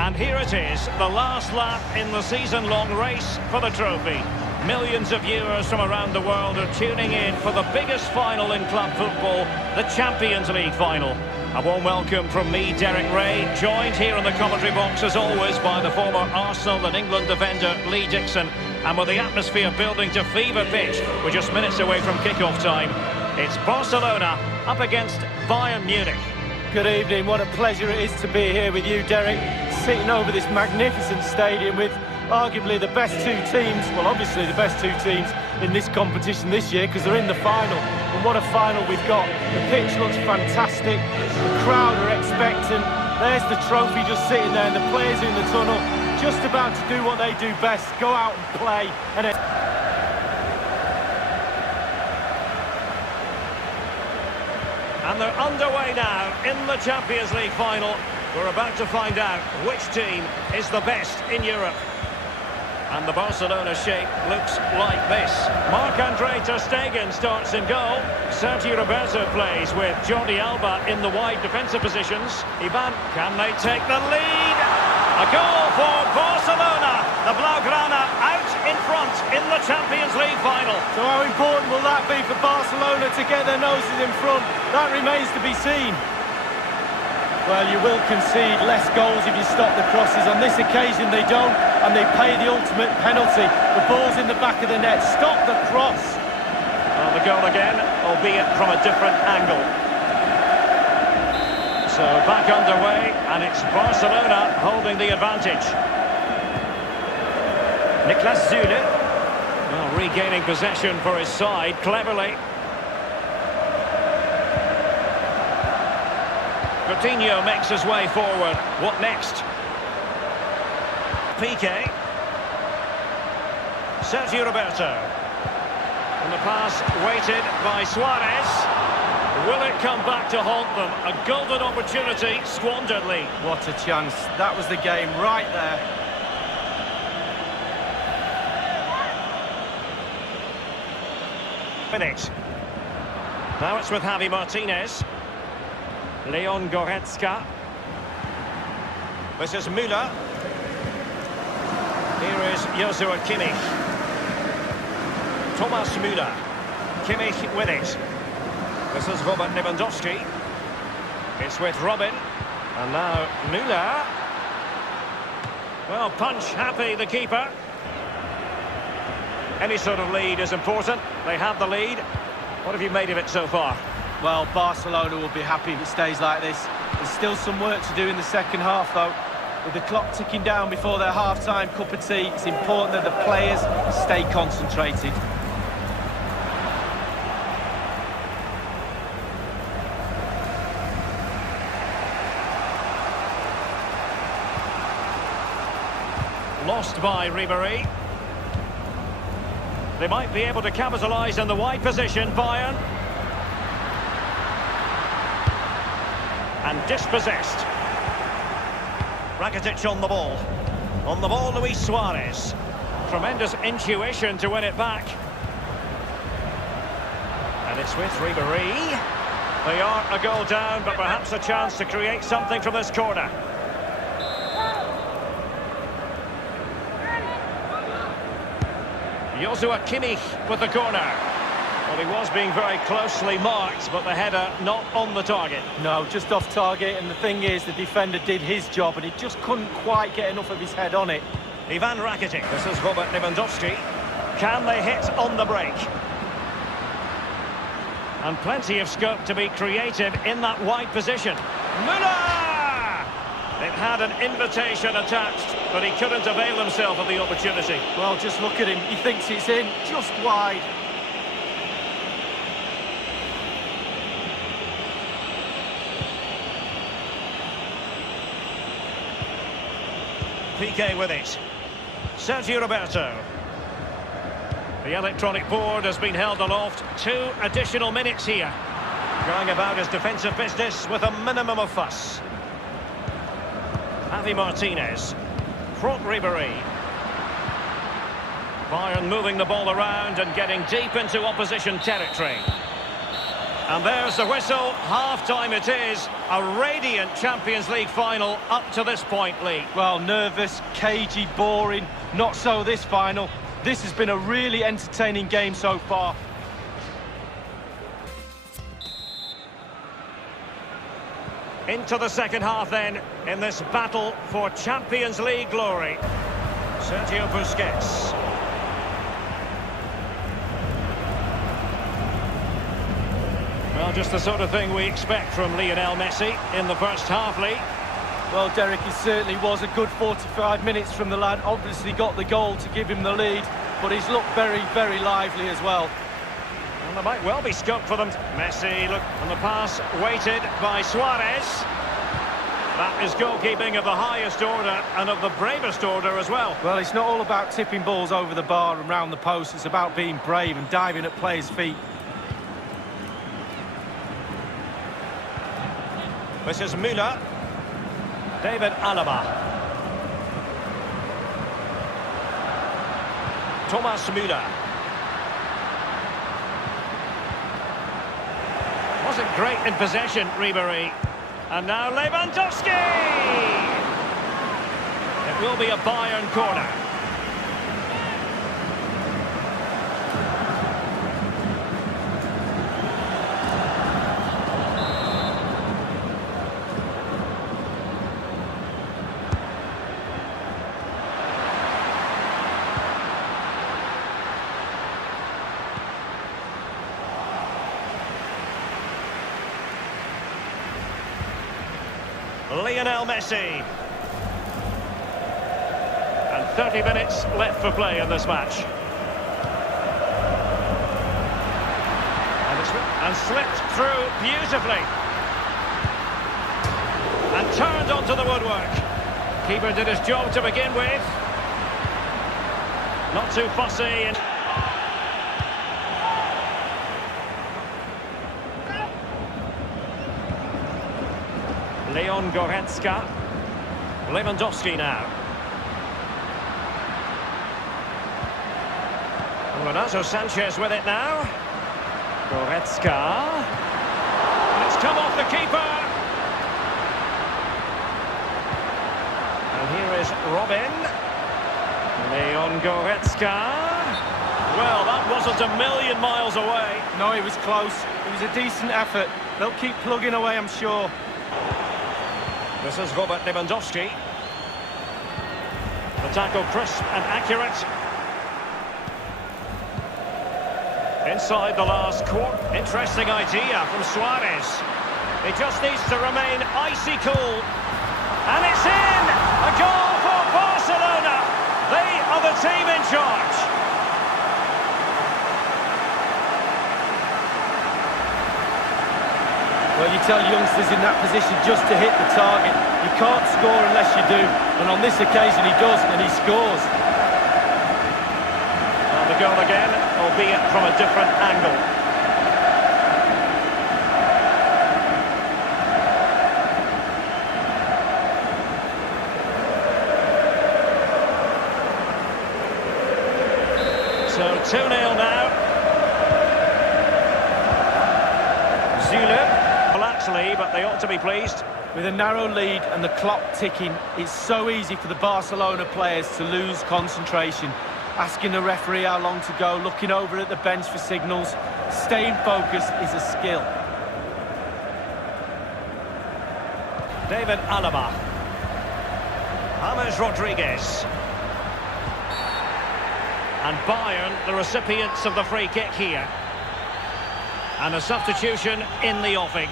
And here it is, the last lap in the season-long race for the trophy. Millions of viewers from around the world are tuning in for the biggest final in club football, the Champions League final. A warm welcome from me, Derek Ray, joined here in the commentary box as always by the former Arsenal and England defender Lee Dixon. And with the atmosphere building to fever pitch, we're just minutes away from kick-off time. It's Barcelona up against Bayern Munich. Good evening, what a pleasure it is to be here with you, Derek, sitting over this magnificent stadium with arguably the best two teams, well obviously the best two teams in this competition this year because they're in the final. And what a final we've got. The pitch looks fantastic, the crowd are expectant, there's the trophy just sitting there and the players in the tunnel just about to do what they do best, go out and play. And they're underway now in the Champions League final. We're about to find out which team is the best in Europe. And the Barcelona shape looks like this. Marc-Andre ter Stegen starts in goal. Sergio Roberto plays with Jordi Alba in the wide defensive positions. Ivan, can they take the lead? A goal for Barcelona. The Blaugrana out in front in the Champions League final. So how important will that be for Barcelona to get their noses in front? That remains to be seen. Well, you will concede less goals if you stop the crosses. On this occasion they don't, and they pay the ultimate penalty. The ball's in the back of the net. Stop the cross. Well, the goal again, albeit from a different angle. So back underway, and it's Barcelona holding the advantage. Niklas Süle, well, regaining possession for his side cleverly. Coutinho makes his way forward. What next? Piqué. Sergio Roberto. And the pass weighted by Suarez. Will it come back to haunt them? A golden opportunity squandered, Lee. What a chance. That was the game right there. With it. Now it's with Javi Martinez. Leon Goretzka. This is Müller. Here is Joshua Kimmich. Thomas Müller. Kimmich with it. This is Robert Lewandowski. It's with Robin. And now Müller. Well, punch happy, the keeper. Any sort of lead is important. They have the lead. What have you made of it so far? Well, Barcelona will be happy if it stays like this. There's still some work to do in the second half, though. With the clock ticking down before their half-time cup of tea, it's important that the players stay concentrated. Lost by Ribéry. They might be able to capitalise in the wide position, Bayern. And dispossessed. Rakitic on the ball. On the ball, Luis Suarez. Tremendous intuition to win it back. And it's with Ribéry. They are a goal down, but perhaps a chance to create something from this corner. Joshua Kimmich with the corner. Well, he was being very closely marked, but the header not on the target. No, just off target, and the thing is, the defender did his job, and he just couldn't quite get enough of his head on it. Ivan Rakitic. This is Robert Lewandowski. Can they hit on the break? And plenty of scope to be creative in that wide position. Müller! It had an invitation attached, but he couldn't avail himself of the opportunity. Well, just look at him. He thinks it's in, just wide. Piqué with it. Sergio Roberto. The electronic board has been held aloft. 2 additional minutes here. Going about his defensive business with a minimum of fuss. Javi Martinez. Front Ribéry. Bayern moving the ball around and getting deep into opposition territory. And there's the whistle, half-time it is. A radiant Champions League final up to this point, Lee. Well, nervous, cagey, boring. Not so this final. This has been a really entertaining game so far. Into the second half then, in this battle for Champions League glory. Sergio Busquets. Well, just the sort of thing we expect from Lionel Messi in the first half, Lee. Well, Derek, he certainly was a good 45 minutes from the lad. Obviously got the goal to give him the lead, but he's looked very, very lively as well. And there might well be scope for them. Messi, look, and the pass weighted by Suarez. That is goalkeeping of the highest order and of the bravest order as well. Well, it's not all about tipping balls over the bar and round the post. It's about being brave and diving at players' feet. This is Müller. David Alaba. Thomas Müller. Wasn't great in possession, Ribéry. And now Lewandowski! It will be a Bayern corner. Lionel Messi. And 30 minutes left for play in this match. And slipped through beautifully. And turned onto the woodwork. Keeper did his job to begin with. Not too fussy. Leon Goretzka. Lewandowski now. And Renato Sanchez with it now. Goretzka. And it's come off the keeper. And here is Robin. Leon Goretzka. Well, that wasn't a million miles away. No, it was close. It was a decent effort. They'll keep plugging away, I'm sure. This is Robert Lewandowski. The tackle crisp and accurate. Inside the last quarter. Interesting idea from Suarez. He just needs to remain icy cool. And it's in! A goal for Barcelona! They are the team in charge. Well, you tell youngsters in that position just to hit the target. You can't score unless you do. And on this occasion he does, and he scores. And the goal again, albeit from a different angle. So 2-0 now. Zulu. Actually, but they ought to be pleased. With a narrow lead and the clock ticking, it's so easy for the Barcelona players to lose concentration. Asking the referee how long to go, looking over at the bench for signals. Staying focused is a skill. David Alaba. James Rodriguez. And Bayern, the recipients of the free kick here. And a substitution in the offing.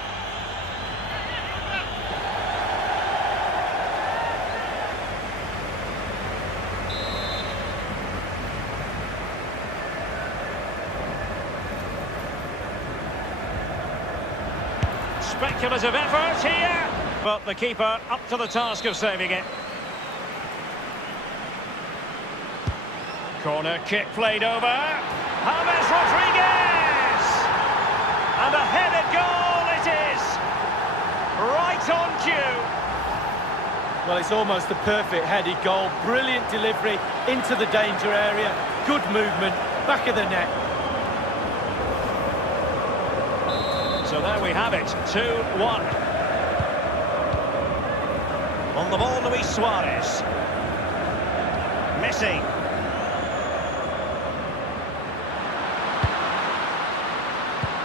Speculative effort here, but the keeper up to the task of saving it. Corner kick played over. James Rodriguez! And a headed goal it is! Right on cue. Well, it's almost a perfect headed goal. Brilliant delivery into the danger area. Good movement, back of the net. So So there we have it, 2-1. On the ball, Luis Suarez. Messi.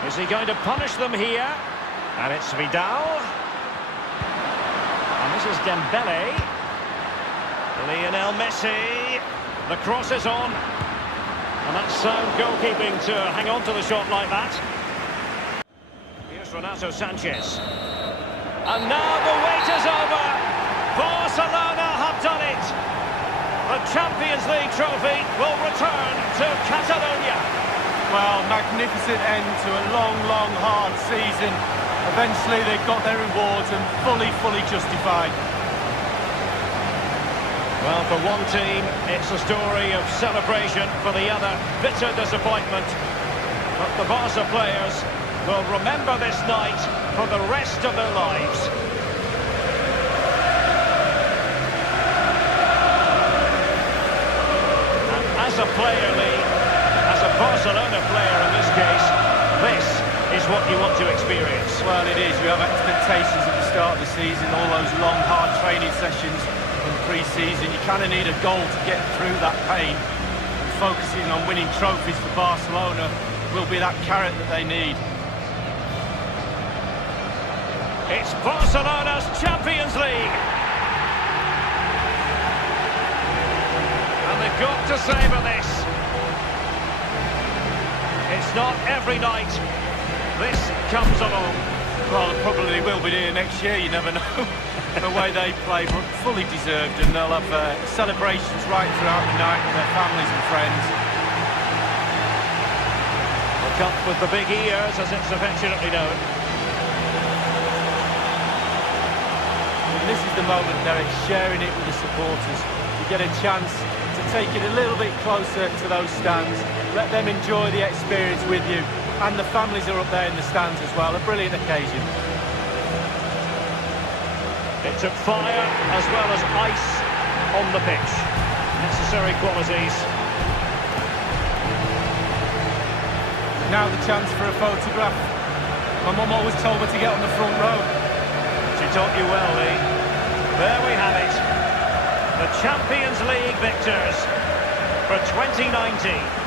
Is he going to punish them here? And it's Vidal. And this is Dembele. Lionel Messi. The cross is on. And that's sound goalkeeping to hang on to the shot like that. Here's Renato Sanchez. And now the wait is over. Barcelona have done it. The Champions League trophy will return to Catalonia. Well, magnificent end to a long, long, hard season. Eventually they've got their rewards and fully justified. Well, for one team, it's a story of celebration. For the other, bitter disappointment. But the Barca players will remember this night for the rest of their lives. And as a player, Lee, as a Barcelona player in this case, this is what you want to experience. Well, it is. You have expectations at the start of the season, all those long, hard training sessions in pre-season. You kind of need a goal to get through that pain. And focusing on winning trophies for Barcelona will be that carrot that they need. It's Barcelona's Champions League. And they've got to savour this. It's not every night this comes along. Well, it probably will be here next year, you never know. The way they play, but fully deserved, and they'll have celebrations right throughout the night with their families and friends. The cup with the big ears, as it's affectionately known. And this is the moment, Derek, sharing it with the supporters. You get a chance to take it a little bit closer to those stands, let them enjoy the experience with you, and the families are up there in the stands as well. A brilliant occasion. It took fire as well as ice on the pitch. Necessary qualities. Now the chance for a photograph. My mum always told me to get on the front row. She taught you well, Lee. There we have it. The Champions League victors for 2019.